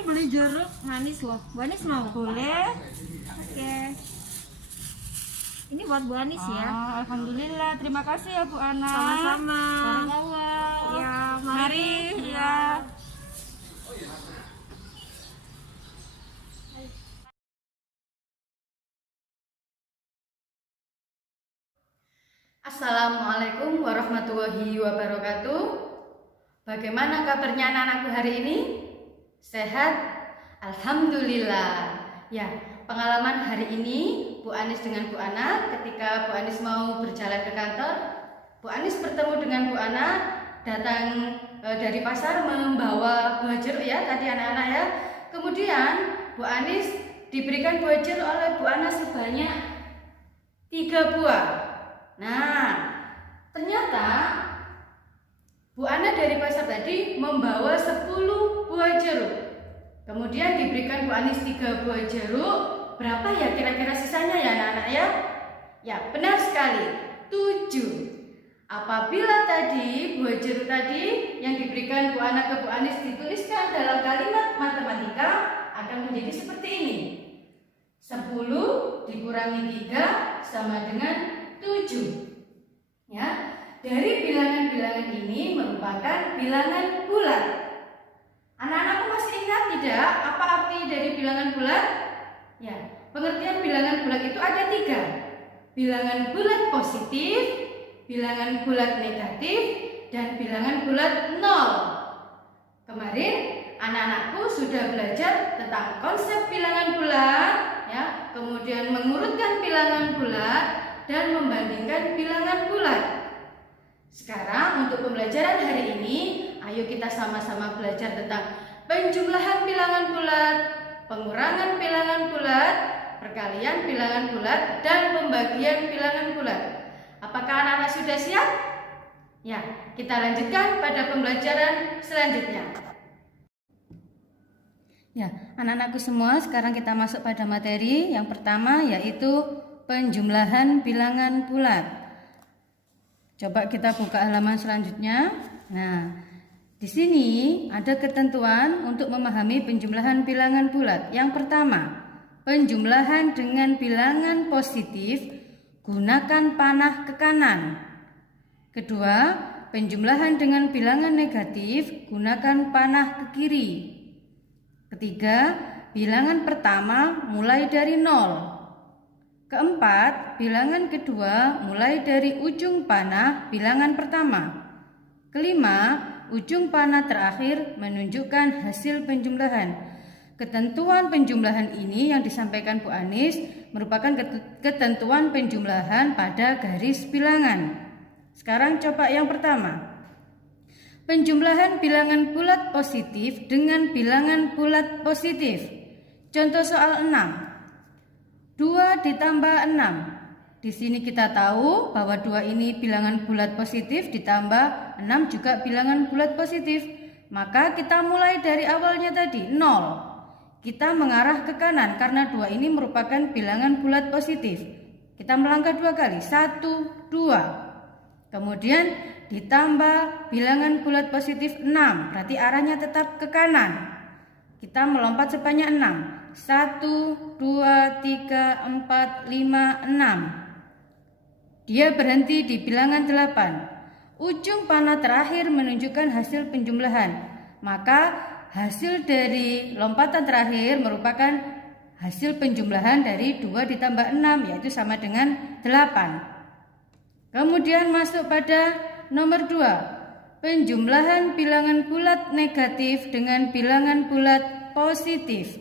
Ini beli jeruk manis loh. Bu Anis mau? Boleh. Oke. Ini buat Bu Anis ya. Alhamdulillah, terima kasih ya Bu Ana. Sama-sama. Barakallah. Ya, Mari. Ya. Assalamualaikum warahmatullahi wabarakatuh. Bagaimana kabarnya anak-anakku hari ini? Sehat? Alhamdulillah. Ya, pengalaman hari ini Bu Anis dengan Bu Ana ketika Bu Anis mau berjalan ke kantor, Bu Anis bertemu dengan Bu Ana datang dari pasar membawa buah jeruk ya tadi anak-anak ya. Kemudian Bu Anis diberikan buah jeruk oleh Bu Ana sebanyak 3 buah. Nah, ternyata Bu Ana dari pasar tadi membawa 10 buah jeruk. Kemudian diberikan Bu Anis 3 buah jeruk. Berapa ya kira-kira sisanya ya anak-anak ya? Ya, benar sekali, 7. Apabila tadi buah jeruk tadi yang diberikan Bu Ana ke Bu Anis dituliskan dalam kalimat matematika akan menjadi seperti ini. 10 dikurangi 3 sama dengan 7. Ya, dari bilangan-bilangan ini merupakan bilangan bulat. Anak-anakku masih ingat tidak apa arti dari bilangan bulat? Ya, pengertian bilangan bulat itu ada 3. Bilangan bulat positif, bilangan bulat negatif, dan bilangan bulat 0. Kemarin anak-anakku sudah belajar tentang konsep bilangan bulat, ya, kemudian mengurutkan bilangan bulat dan membandingkan bilangan bulat. Sekarang untuk pembelajaran hari ini, ayo kita sama-sama belajar tentang penjumlahan bilangan bulat, pengurangan bilangan bulat, perkalian bilangan bulat, dan pembagian bilangan bulat. Apakah anak-anak sudah siap? Ya, kita lanjutkan pada pembelajaran selanjutnya. Ya, anak-anakku semua, sekarang kita masuk pada materi yang pertama, yaitu penjumlahan bilangan bulat. Coba kita buka halaman selanjutnya. Nah, di sini ada ketentuan untuk memahami penjumlahan bilangan bulat. Yang pertama, penjumlahan dengan bilangan positif gunakan panah ke kanan. Kedua, penjumlahan dengan bilangan negatif gunakan panah ke kiri. Ketiga, bilangan pertama mulai dari 0. Keempat, bilangan kedua mulai dari ujung panah bilangan pertama. Kelima, ujung panah terakhir menunjukkan hasil penjumlahan. Ketentuan penjumlahan ini yang disampaikan Bu Anis merupakan ketentuan penjumlahan pada garis bilangan. Sekarang coba yang pertama. Penjumlahan bilangan bulat positif dengan bilangan bulat positif. Contoh soal 6. 2 ditambah 6. Di sini kita tahu bahwa 2 ini bilangan bulat positif ditambah 6 juga bilangan bulat positif. Maka kita mulai dari awalnya tadi 0. Kita mengarah ke kanan karena 2 ini merupakan bilangan bulat positif. Kita melangkah 2 kali. 1, 2. Kemudian ditambah bilangan bulat positif 6. Berarti arahnya tetap ke kanan. Kita melompat sebanyak 6. 1, 2, 3, 4, 5, 6. Dia berhenti di bilangan 8. Ujung panah terakhir menunjukkan hasil penjumlahan. Maka hasil dari lompatan terakhir merupakan hasil penjumlahan dari 2 ditambah 6, yaitu sama dengan 8. Kemudian masuk pada nomor 2. Penjumlahan bilangan bulat negatif dengan bilangan bulat positif.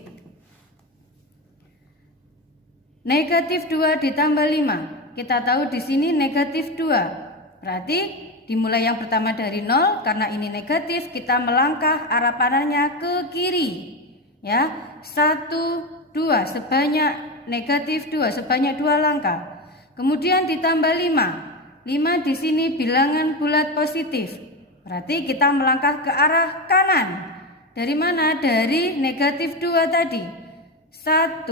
Negatif 2 ditambah 5. Kita tahu di sini negatif 2. Berarti dimulai yang pertama dari 0. Karena ini negatif, kita melangkah arah panahnya ke kiri. Ya, 1, 2 sebanyak negatif 2 sebanyak 2 langkah. Kemudian ditambah 5. 5 di sini bilangan bulat positif. Berarti kita melangkah ke arah kanan. Dari mana? Dari negatif 2 tadi. 1,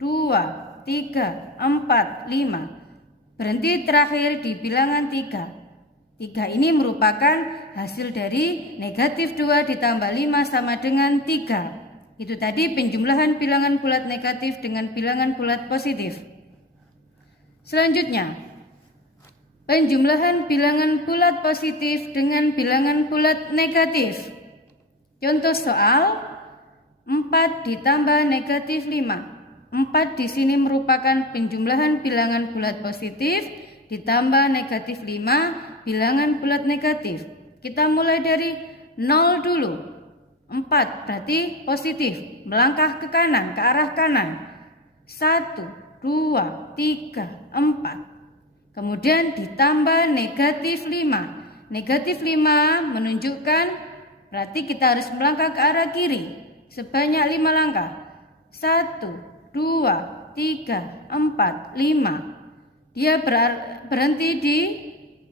2, 3, 4, 5. Berhenti terakhir di bilangan 3. 3 ini merupakan hasil dari negatif 2 ditambah 5 sama dengan 3. Itu tadi penjumlahan bilangan bulat negatif dengan bilangan bulat positif. Selanjutnya, penjumlahan bilangan bulat positif dengan bilangan bulat negatif. Contoh soal 4 ditambah negatif 5. 4 di sini merupakan penjumlahan bilangan bulat positif ditambah negatif 5 bilangan bulat negatif. Kita mulai dari 0 dulu. 4 berarti positif, melangkah ke kanan, ke arah kanan. 1, 2, 3, 4. Kemudian ditambah negatif 5. Negatif 5 menunjukkan berarti kita harus melangkah ke arah kiri sebanyak 5 langkah. 1, 2, 3, 4, 5. Dia berhenti di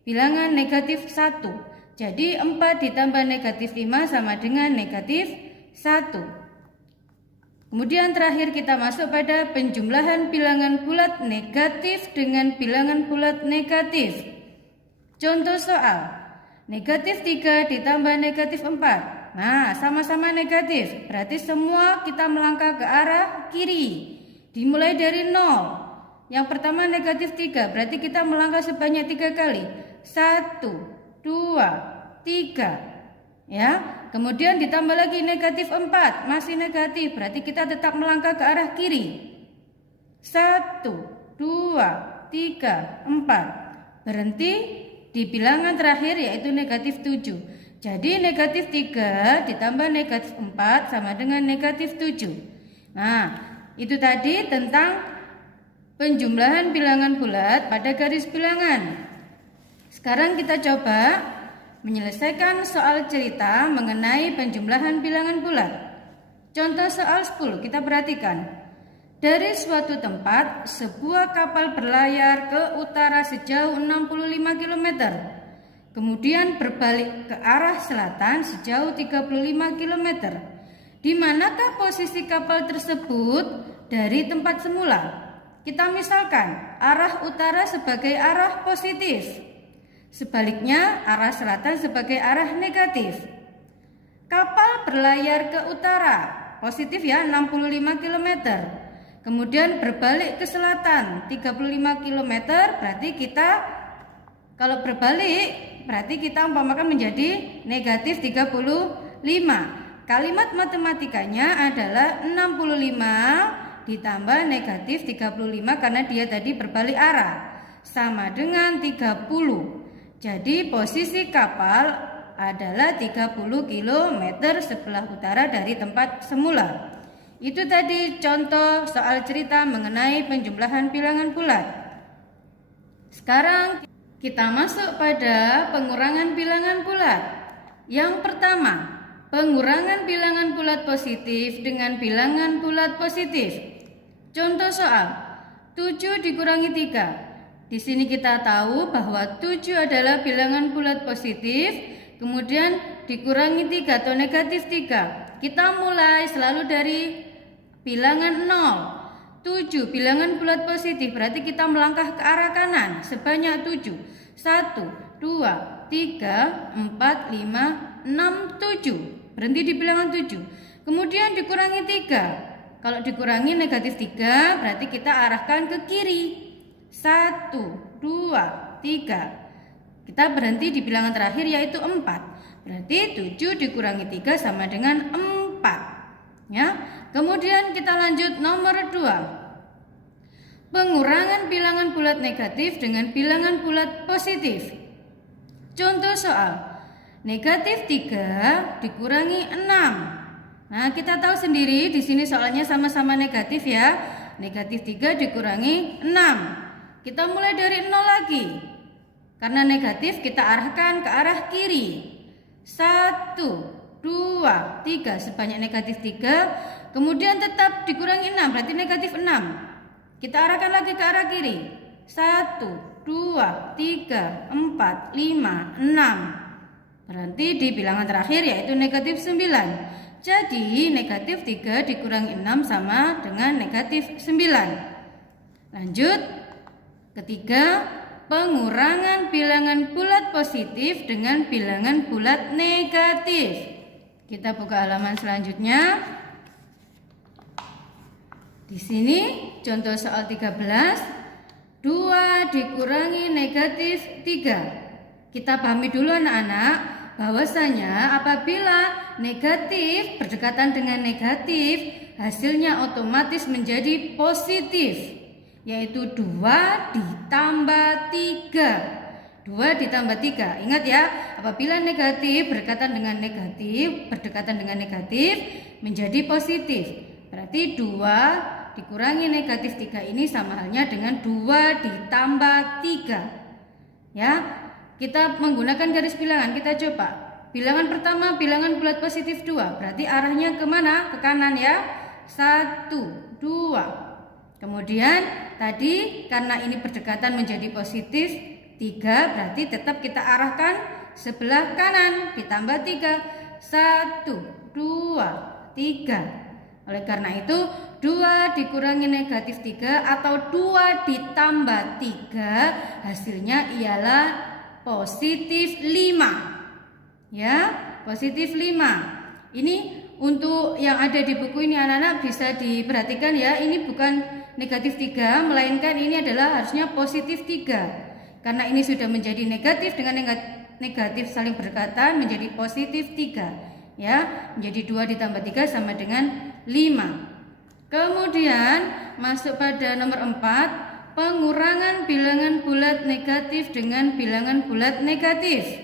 bilangan negatif 1. Jadi 4 ditambah negatif 5 sama dengan negatif 1. Kemudian terakhir kita masuk pada penjumlahan bilangan bulat negatif dengan bilangan bulat negatif. Contoh soal, negatif 3 ditambah negatif 4. Nah, sama-sama negatif, berarti semua kita melangkah ke arah kiri. Dimulai dari 0. Yang pertama negatif 3, berarti kita melangkah sebanyak 3 kali. 1, 2, 3. Ya, kemudian ditambah lagi negatif 4, masih negatif, berarti kita tetap melangkah ke arah kiri. 1, 2, 3, 4. Berhenti di bilangan terakhir yaitu negatif 7. Jadi negatif 3 ditambah negatif 4 sama dengan negatif 7. Nah, itu tadi tentang penjumlahan bilangan bulat pada garis bilangan. Sekarang kita coba menyelesaikan soal cerita mengenai penjumlahan bilangan bulat. Contoh soal 10 kita perhatikan. Dari suatu tempat, sebuah kapal berlayar ke utara sejauh 65 km. Kemudian berbalik ke arah selatan sejauh 35 km. Di manakah posisi kapal tersebut dari tempat semula? Kita misalkan arah utara sebagai arah positif. Sebaliknya, arah selatan sebagai arah negatif. Kapal berlayar ke utara, positif ya, 65 km. Kemudian berbalik ke selatan, 35 km, berarti kita kalau berbalik, berarti kita umpamakan menjadi negatif 35. Kalimat matematikanya adalah 65 ditambah negatif 35 karena dia tadi berbalik arah, sama dengan 30. Jadi posisi kapal adalah 30 km sebelah utara dari tempat semula. Itu tadi contoh soal cerita mengenai penjumlahan bilangan bulat. Sekarang kita masuk pada pengurangan bilangan bulat. Yang pertama, pengurangan bilangan bulat positif dengan bilangan bulat positif. Contoh soal 7 dikurangi 3. Di sini kita tahu bahwa 7 adalah bilangan bulat positif, kemudian dikurangi 3 atau negatif 3. Kita mulai selalu dari bilangan 0. 7 bilangan bulat positif, berarti kita melangkah ke arah kanan sebanyak 7. 1, 2, 3, 4, 5, 6, 7. Berhenti di bilangan 7. Kemudian dikurangi 3. Kalau dikurangi negatif 3, berarti kita arahkan ke kiri. 1, 2, 3. Kita berhenti di bilangan terakhir yaitu 4. Berarti 7 dikurangi 3 sama dengan 4. Ya. Kemudian kita lanjut nomor 2. Pengurangan bilangan bulat negatif dengan bilangan bulat positif. Contoh soal negatif 3 dikurangi 6. Nah, kita tahu sendiri di sini soalnya sama-sama negatif ya. Negatif 3 dikurangi 6. Kita mulai dari 0 lagi. Karena negatif kita arahkan ke arah kiri. 1, 2, 3 sebanyak negatif 3. Kemudian tetap dikurangi 6, berarti negatif 6. Kita arahkan lagi ke arah kiri. 1, 2, 3, 4, 5, 6. Berhenti di bilangan terakhir yaitu negatif 9. Jadi negatif 3 dikurangi 6 sama dengan negatif 9. Lanjut. Ketiga, pengurangan bilangan bulat positif dengan bilangan bulat negatif. Kita buka halaman selanjutnya. Di sini contoh soal 13, 2 dikurangi negatif 3. Kita pahami dulu anak-anak, bahwasanya apabila negatif berdekatan dengan negatif, hasilnya otomatis menjadi positif, yaitu 2 ditambah 3. 2 ditambah 3. Ingat ya, apabila negatif berdekatan dengan negatif menjadi positif. Berarti 2 dikurangi negatif 3 ini sama halnya dengan 2 ditambah 3. Ya, kita menggunakan garis bilangan. Kita coba. Bilangan pertama bilangan bulat positif 2. Berarti arahnya kemana? Ke kanan ya. 1, 2. Kemudian tadi karena ini berdekatan menjadi positif 3, berarti tetap kita arahkan sebelah kanan, ditambah 3. 1, 2, 3. Oleh karena itu 2 dikurangi negatif 3 atau 2 ditambah 3, hasilnya ialah positif 5. Ya, positif 5. Ini untuk yang ada di buku ini anak-anak bisa diperhatikan ya, ini bukan negatif 3, melainkan ini adalah harusnya positif 3. Karena ini sudah menjadi negatif dengan negatif saling berdekatan menjadi positif 3. Ya, menjadi 2 ditambah 3 sama dengan 5. Kemudian masuk pada nomor 4, pengurangan bilangan bulat negatif dengan bilangan bulat negatif.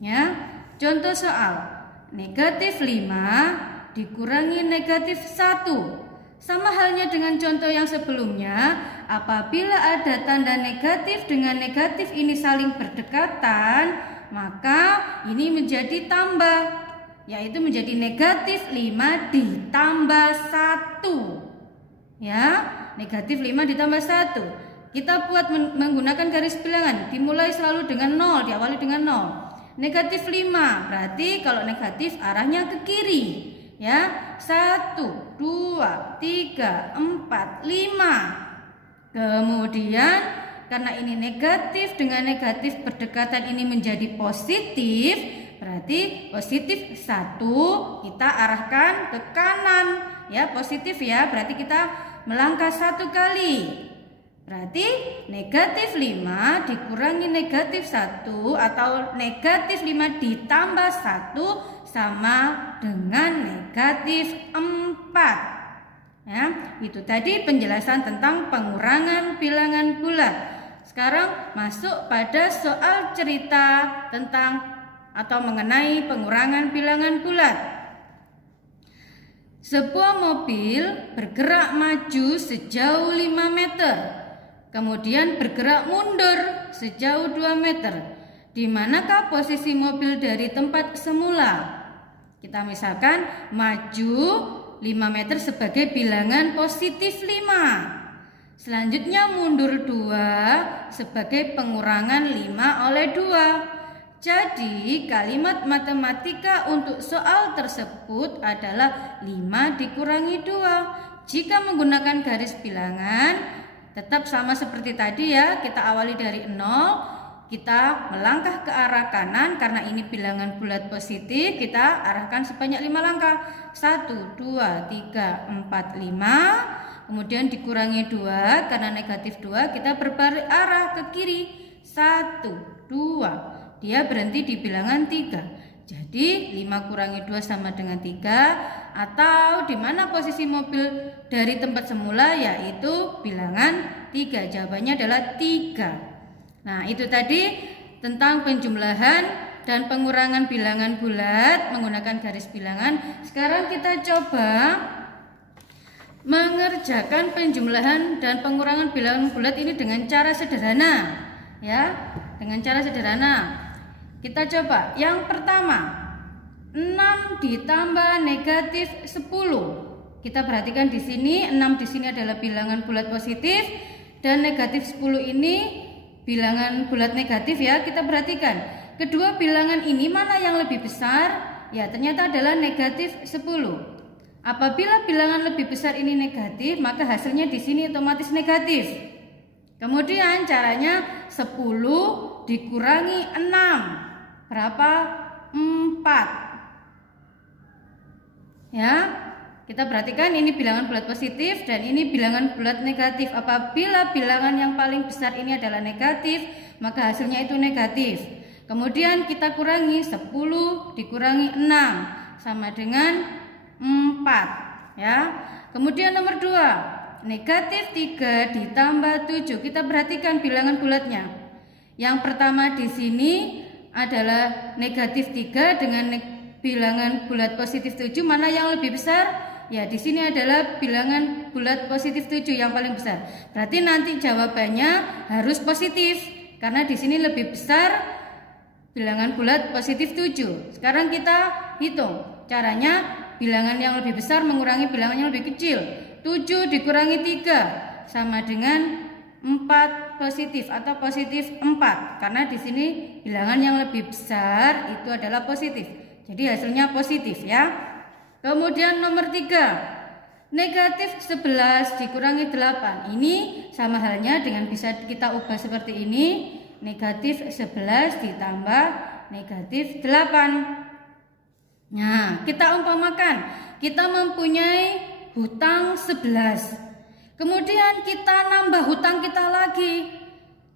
Ya, contoh soal negatif 5 dikurangi negatif 1. Sama halnya dengan contoh yang sebelumnya, apabila ada tanda negatif dengan negatif ini saling berdekatan, maka ini menjadi tambah, yaitu menjadi negatif 5 ditambah 1. Ya, negatif 5 ditambah 1. Kita buat menggunakan garis bilangan, dimulai selalu dengan 0, diawali dengan 0. Negatif 5, berarti kalau negatif arahnya ke kiri. Ya, 1, 2, 3, 4, 5. Kemudian karena ini negatif dengan negatif berdekatan ini menjadi positif, berarti positif 1 kita arahkan ke kanan. Ya, positif ya, berarti kita melangkah 1 kali. Berarti negatif 5 dikurangi negatif 1 atau negatif 5 ditambah 1 sama dengan negatif 4. Ya, itu tadi penjelasan tentang pengurangan bilangan bulat. Sekarang masuk pada soal cerita tentang atau mengenai pengurangan bilangan bulat. Sebuah mobil bergerak maju sejauh 5 meter. Kemudian bergerak mundur sejauh 2 meter. Di manakah posisi mobil dari tempat semula? Kita misalkan maju 5 meter sebagai bilangan positif 5. Selanjutnya mundur 2 sebagai pengurangan 5 oleh 2. Jadi kalimat matematika untuk soal tersebut adalah 5 dikurangi 2. Jika menggunakan garis bilangan tetap sama seperti tadi ya, kita awali dari 0, kita melangkah ke arah kanan karena ini bilangan bulat positif, kita arahkan sebanyak 5 langkah. 1, 2, 3, 4, 5. Kemudian dikurangi 2 karena negatif 2, kita berbalik arah ke kiri. 1, 2. Dia berhenti di bilangan 3. Jadi 5 kurangi 2 sama dengan 3, atau di mana posisi mobil dari tempat semula, yaitu bilangan 3. Jawabannya adalah 3. Nah, itu tadi tentang penjumlahan dan pengurangan bilangan bulat menggunakan garis bilangan. Sekarang kita coba mengerjakan penjumlahan dan pengurangan bilangan bulat ini dengan cara sederhana. Ya, dengan cara sederhana. Kita coba. Yang pertama, 6 ditambah negatif 10. Kita perhatikan di sini, 6 di sini adalah bilangan bulat positif dan negatif 10 ini bilangan bulat negatif ya. Kita perhatikan, kedua bilangan ini mana yang lebih besar? Ya, ternyata adalah negatif 10. Apabila bilangan lebih besar ini negatif, maka hasilnya di sini otomatis negatif. Kemudian caranya 10 dikurangi 6. Berapa? 4. Ya. Kita perhatikan ini bilangan bulat positif dan ini bilangan bulat negatif. Apabila bilangan yang paling besar ini adalah negatif, maka hasilnya itu negatif. Kemudian kita kurangi 10 dikurangi 6 sama dengan 4 ya. Kemudian nomor 2, negatif 3 ditambah 7. Kita perhatikan bilangan bulatnya. Yang pertama di sini adalah negatif 3 dengan bilangan bulat positif 7. Mana yang lebih besar? Ya, di sini adalah bilangan bulat positif 7 yang paling besar. Berarti nanti jawabannya harus positif karena di sini lebih besar bilangan bulat positif 7. Sekarang kita hitung. Caranya bilangan yang lebih besar mengurangi bilangan yang lebih kecil. 7 dikurangi 3 sama dengan 4 positif atau positif 4. Karena di sini bilangan yang lebih besar itu adalah positif. Jadi hasilnya positif ya. Kemudian nomor 3, negatif 11 dikurangi 8. Ini sama halnya dengan bisa kita ubah seperti ini. Negatif 11 ditambah negatif 8. Nah, kita umpamakan kita mempunyai hutang 11. Kemudian kita nambah hutang kita lagi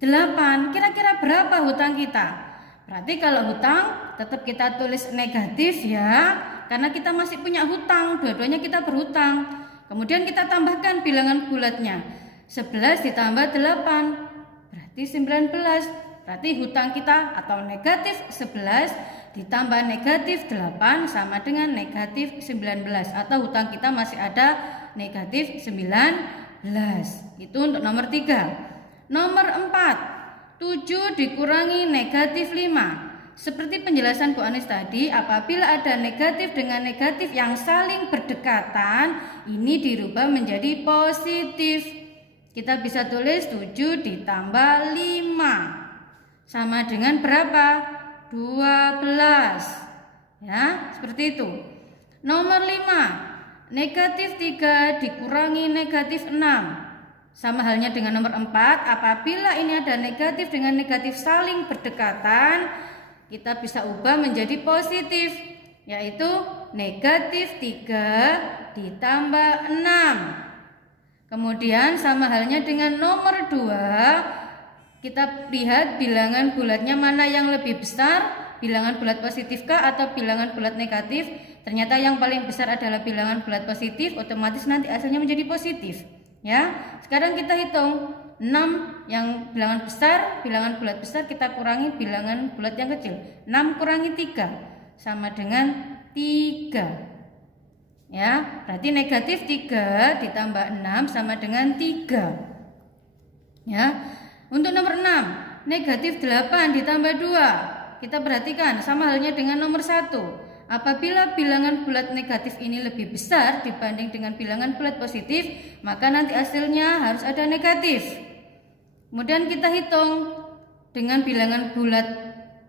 8. Kira-kira berapa hutang kita? Berarti kalau hutang tetap kita tulis negatif ya, karena kita masih punya hutang, dua-duanya kita berhutang. Kemudian kita tambahkan bilangan bulatnya. 11 ditambah 8 berarti 19. Berarti hutang kita atau negatif 11 ditambah negatif 8 sama dengan negatif 19. Atau hutang kita masih ada negatif 19. Itu untuk nomor 3. Nomor 4, 7 dikurangi negatif 5. Seperti penjelasan Bu Anis tadi, apabila ada negatif dengan negatif yang saling berdekatan, ini dirubah menjadi positif. Kita bisa tulis 7 ditambah 5 sama dengan berapa? 12. Ya, seperti itu. Nomor 5, negatif 3 dikurangi negatif 6. Sama halnya dengan nomor 4, apabila ini ada negatif dengan negatif saling berdekatan, kita bisa ubah menjadi positif, yaitu negatif 3 ditambah 6. Kemudian sama halnya dengan nomor 2, kita lihat bilangan bulatnya mana yang lebih besar, bilangan bulat positifkah atau bilangan bulat negatif. Ternyata yang paling besar adalah bilangan bulat positif, otomatis nanti hasilnya menjadi positif. Ya, sekarang kita hitung 6 yang bilangan besar, bilangan bulat besar kita kurangi bilangan bulat yang kecil. 6 kurangi 3 sama dengan 3. Ya, berarti negatif 3 ditambah 6 sama dengan 3. Ya. Untuk nomor 6, negatif 8 ditambah 2. Kita perhatikan sama halnya dengan nomor 1. Apabila bilangan bulat negatif ini lebih besar dibanding dengan bilangan bulat positif, maka nanti hasilnya harus ada negatif. Kemudian kita hitung dengan bilangan bulat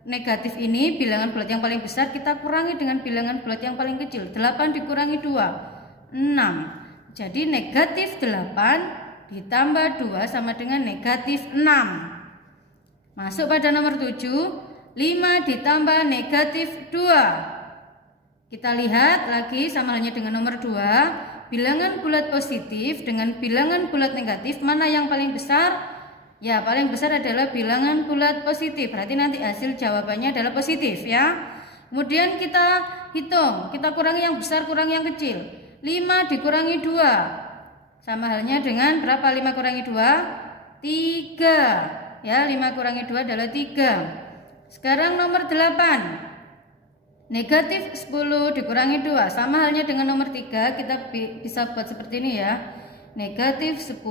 negatif ini, bilangan bulat yang paling besar kita kurangi dengan bilangan bulat yang paling kecil. 8 dikurangi 2, 6. Jadi negatif 8 ditambah 2 sama dengan negatif 6. Masuk pada nomor 7, 5 ditambah negatif 2. Kita lihat lagi sama halnya dengan nomor 2, bilangan bulat positif dengan bilangan bulat negatif mana yang paling besar? Ya, paling besar adalah bilangan bulat positif. Berarti nanti hasil jawabannya adalah positif ya. Kemudian kita hitung, kita kurangi yang besar kurangi yang kecil. 5 dikurangi 2 sama halnya dengan berapa? 5 kurangi 2, 3. Ya, 5 kurangi 2 adalah 3. Sekarang nomor 8, negatif 10 dikurangi 2 sama halnya dengan nomor 3. Kita bisa buat seperti ini ya. Negatif 10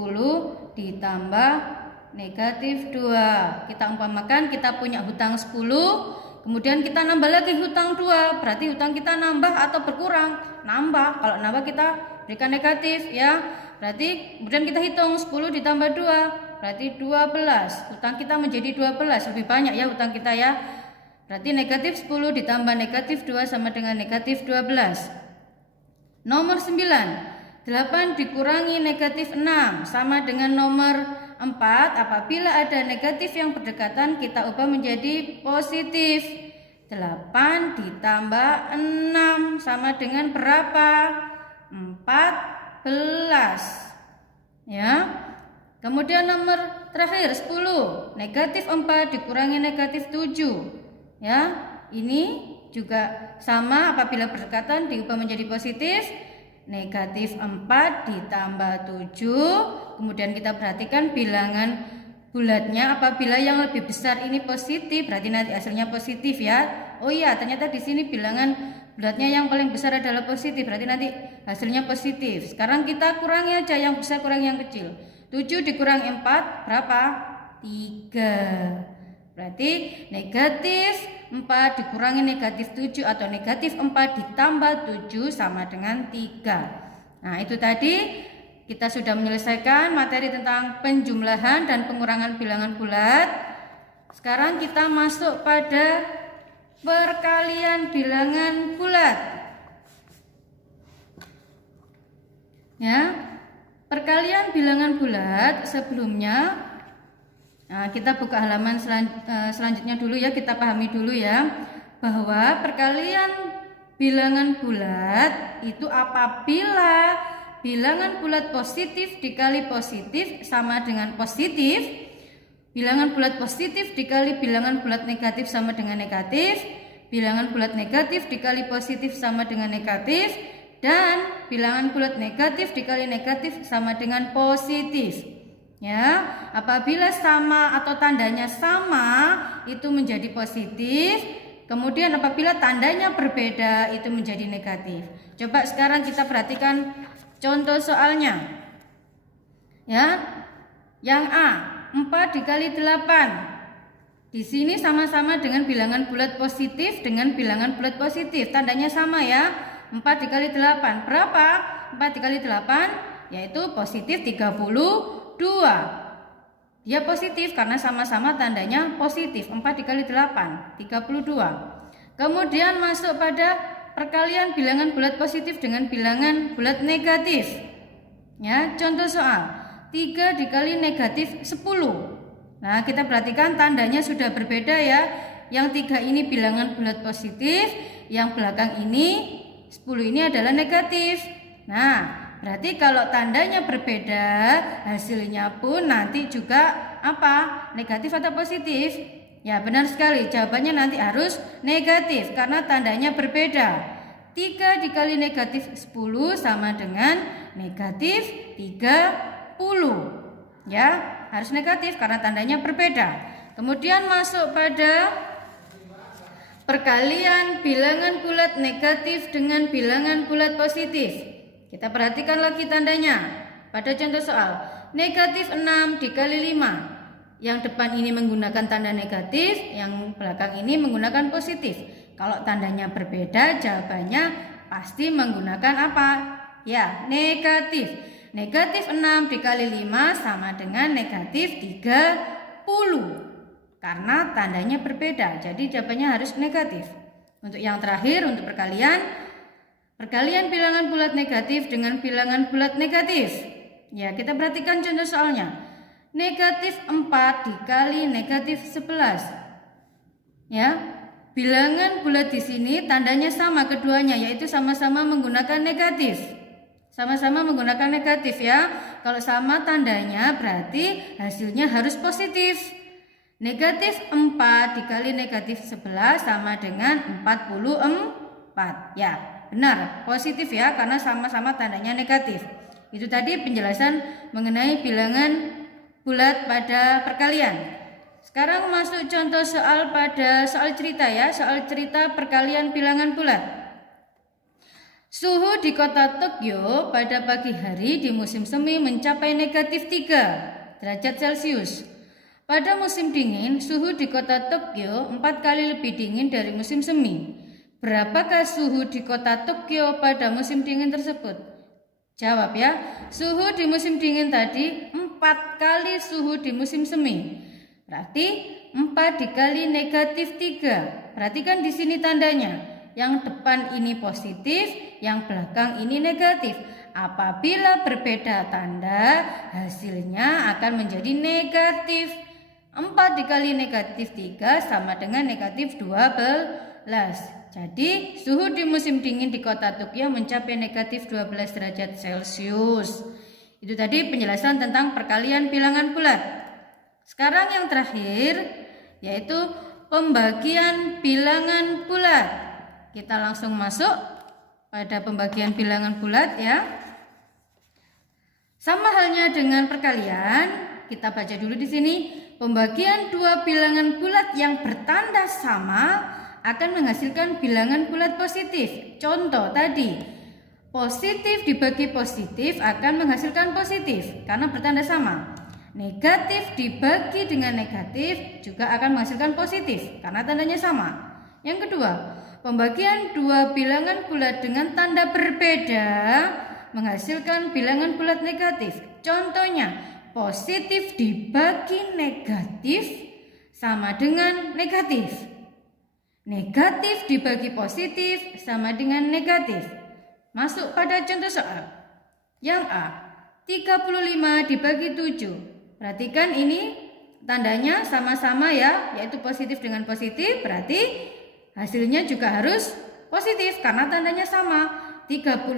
ditambah negatif 2. Kita umpamakan kita punya hutang 10, kemudian kita nambah lagi hutang 2. Berarti hutang kita nambah atau berkurang? Nambah. Kalau nambah kita berikan negatif ya. Berarti kemudian kita hitung 10 ditambah 2 berarti 12. Hutang kita menjadi 12, lebih banyak ya hutang kita ya. Berarti negatif 10 ditambah negatif 2 sama dengan negatif 12. Nomor 9, 8 dikurangi negatif 6 sama dengan nomor 4. Apabila ada negatif yang berdekatan kita ubah menjadi positif. 8 ditambah 6 sama dengan berapa? 14. 14. Ya. Kemudian nomor terakhir 10, negatif 4 dikurangi negatif 7. Ya, ini juga sama apabila berdekatan diubah menjadi positif. Negatif 4 ditambah 7. Kemudian kita perhatikan bilangan bulatnya, apabila yang lebih besar ini positif berarti nanti hasilnya positif ya. Oh iya, ternyata di sini bilangan bulatnya yang paling besar adalah positif, berarti nanti hasilnya positif. Sekarang kita kurangi aja yang besar kurang yang kecil. 7 dikurangi 4 berapa? 3. Berarti negatif 4 dikurangi negatif 7 atau negatif 4 ditambah 7 sama dengan 3. Nah, itu tadi kita sudah menyelesaikan materi tentang penjumlahan dan pengurangan bilangan bulat. Sekarang kita masuk pada perkalian bilangan bulat. Ya. Perkalian bilangan bulat sebelumnya, nah, kita buka halaman selanjutnya dulu ya, kita pahami dulu ya bahwa perkalian bilangan bulat itu apabila bilangan bulat positif dikali positif sama dengan positif, bilangan bulat positif dikali bilangan bulat negatif sama dengan negatif, bilangan bulat negatif dikali positif sama dengan negatif, dan bilangan bulat negatif dikali negatif sama dengan positif. Ya, apabila sama atau tandanya sama itu menjadi positif, kemudian apabila tandanya berbeda itu menjadi negatif. Coba sekarang kita perhatikan contoh soalnya. Ya. Yang A, 4 dikali 8. Di sini sama-sama dengan bilangan bulat positif dengan bilangan bulat positif, tandanya sama ya. 4 dikali 8 berapa? 4 dikali 8 yaitu positif 32. Dia positif karena sama-sama tandanya positif. 4 dikali 8 32. Kemudian masuk pada perkalian bilangan bulat positif dengan bilangan bulat negatif. Ya, contoh soal 3 dikali negatif 10. Nah, kita perhatikan tandanya sudah berbeda ya. Yang 3 ini bilangan bulat positif, yang belakang ini 10 ini adalah negatif. Nah, berarti kalau tandanya berbeda, hasilnya pun nanti juga apa? Negatif atau positif? Ya, benar sekali. Jawabannya nanti harus negatif karena tandanya berbeda. 3 dikali negatif 10 sama dengan negatif 30. Ya, harus negatif karena tandanya berbeda. Kemudian masuk pada perkalian bilangan bulat negatif dengan bilangan bulat positif. Kita perhatikan lagi tandanya. Pada contoh soal, negatif 6 dikali 5. Yang depan ini menggunakan tanda negatif, yang belakang ini menggunakan positif. Kalau tandanya berbeda, jawabannya pasti menggunakan apa? Ya, negatif. Negatif 6 dikali 5 sama dengan negatif 30. Karena tandanya berbeda, jadi jawabannya harus negatif. Untuk yang terakhir, untuk perkalian bilangan bulat negatif dengan bilangan bulat negatif. Ya, kita perhatikan contoh soalnya. Negatif 4 dikali negatif 11. Ya, bilangan bulat di sini tandanya sama keduanya, yaitu sama-sama menggunakan negatif. Sama-sama menggunakan negatif ya. Kalau sama tandanya berarti hasilnya harus positif. Negatif 4 dikali negatif 11 sama dengan 44. Ya, benar, positif ya karena sama-sama tandanya negatif. Itu tadi penjelasan mengenai bilangan bulat pada perkalian. Sekarang masuk contoh soal pada soal cerita ya, soal cerita perkalian bilangan bulat. Suhu di kota Tokyo pada pagi hari di musim semi mencapai negatif 3 derajat Celcius. Pada musim dingin, suhu di kota Tokyo 4 kali lebih dingin dari musim semi. Berapakah suhu di kota Tokyo pada musim dingin tersebut? Jawab ya. Suhu di musim dingin tadi 4 kali suhu di musim semi. Berarti 4 dikali negatif 3. Perhatikan di sini tandanya. Yang depan ini positif, yang belakang ini negatif. Apabila berbeda tanda, hasilnya akan menjadi negatif. 4 dikali negatif 3 sama dengan negatif 12. Jadi suhu di musim dingin di kota Tokyo mencapai negatif 12 derajat Celcius. Itu tadi penjelasan tentang perkalian bilangan bulat. Sekarang yang terakhir yaitu pembagian bilangan bulat. Kita langsung masuk pada pembagian bilangan bulat ya. Sama halnya dengan perkalian, kita baca dulu di sini. Pembagian dua bilangan bulat yang bertanda sama akan menghasilkan bilangan bulat positif. Contoh tadi, positif dibagi positif akan menghasilkan positif karena bertanda sama. Negatif dibagi dengan negatif juga akan menghasilkan positif karena tandanya sama. Yang kedua, pembagian dua bilangan bulat dengan tanda berbeda menghasilkan bilangan bulat negatif. Contohnya, positif dibagi negatif sama dengan negatif. Negatif dibagi positif sama dengan negatif. Masuk pada contoh soal. Yang A, 35 dibagi 7. Perhatikan ini tandanya sama-sama ya, yaitu positif dengan positif, berarti hasilnya juga harus positif karena tandanya sama. 35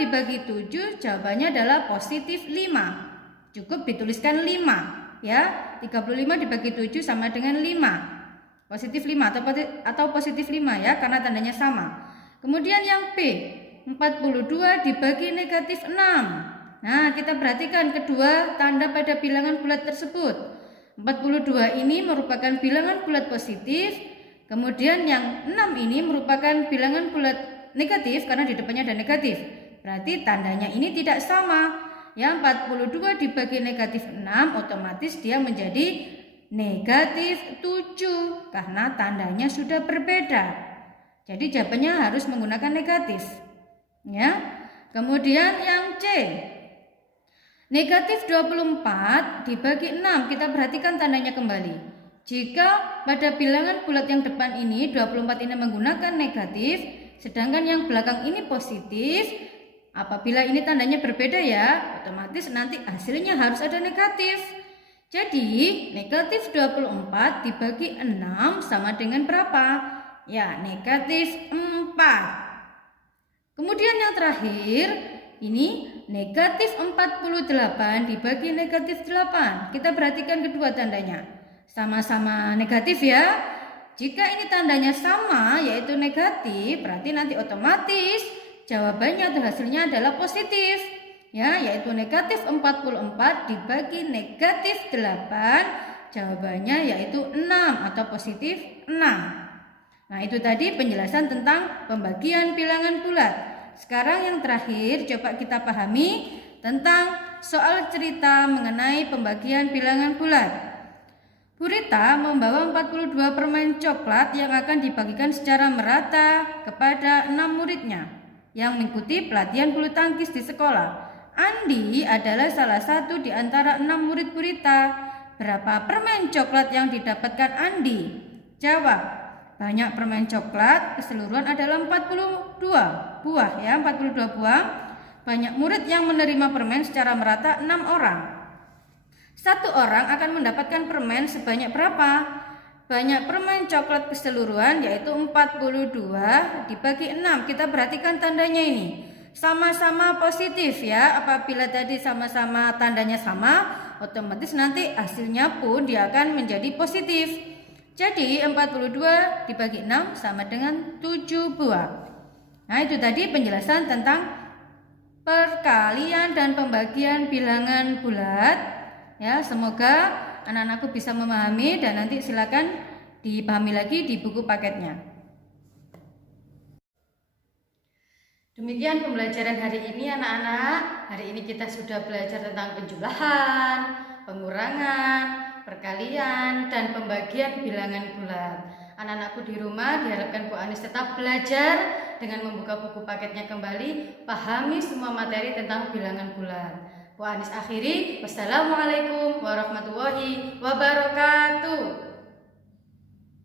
dibagi 7 jawabannya adalah positif 5. Cukup dituliskan 5 ya. 35 dibagi 7 sama dengan 5. Positif 5 atau positif 5 ya karena tandanya sama. Kemudian yang B, 42 dibagi negatif 6. Nah, kita perhatikan kedua tanda pada bilangan bulat tersebut. 42 ini merupakan bilangan bulat positif, kemudian yang 6 ini merupakan bilangan bulat negatif karena di depannya ada negatif. Berarti tandanya ini tidak sama. Ya, 42 dibagi negatif 6 otomatis dia menjadi negatif 7 karena tandanya sudah berbeda. Jadi jawabannya harus menggunakan negatif. Ya. Kemudian yang C, negatif 24 dibagi 6. Kita perhatikan tandanya kembali. Jika pada bilangan bulat yang depan ini 24 ini menggunakan negatif, sedangkan yang belakang ini positif, apabila ini tandanya berbeda ya, otomatis nanti hasilnya harus ada negatif. Jadi negatif 24 dibagi 6 sama dengan berapa? Ya, negatif 4. Kemudian yang terakhir, ini negatif 48 dibagi negatif 8. Kita perhatikan kedua tandanya. Sama-sama negatif ya. Jika ini tandanya sama yaitu negatif, berarti nanti otomatis jawabannya atau hasilnya adalah positif. Ya, yaitu negatif 44 dibagi negatif 8, jawabannya yaitu 6 atau positif 6. Nah, itu tadi penjelasan tentang pembagian bilangan bulat. Sekarang yang terakhir coba kita pahami tentang soal cerita mengenai pembagian bilangan bulat. Bu Rita membawa 42 permen coklat yang akan dibagikan secara merata kepada 6 muridnya yang mengikuti pelatihan bulu tangkis di sekolah. Andi adalah salah satu di antara 6 murid Bu Rita. Berapa permen coklat yang didapatkan Andi? Jawab. Banyak permen coklat, keseluruhan adalah 42 buah ya, 42 buah. Banyak murid yang menerima permen secara merata 6 orang. Satu orang akan mendapatkan permen sebanyak berapa? Banyak permen coklat keseluruhan yaitu 42 dibagi 6. Kita perhatikan tandanya ini. Sama-sama positif ya. Apabila tadi sama-sama tandanya sama, otomatis nanti hasilnya pun dia akan menjadi positif. Jadi 42 dibagi 6 sama dengan 7 buah. Nah, itu tadi penjelasan tentang perkalian dan pembagian bilangan bulat. Ya, semoga anak-anakku bisa memahami dan nanti silakan dipahami lagi di buku paketnya. Demikian pembelajaran hari ini anak-anak. Hari ini kita sudah belajar tentang penjumlahan, pengurangan, perkalian, dan pembagian bilangan bulat. Anak-anakku di rumah diharapkan Bu Anis tetap belajar dengan membuka buku paketnya kembali, pahami semua materi tentang bilangan bulat. Bu Anis akhiri, wassalamualaikum warahmatullahi wabarakatuh.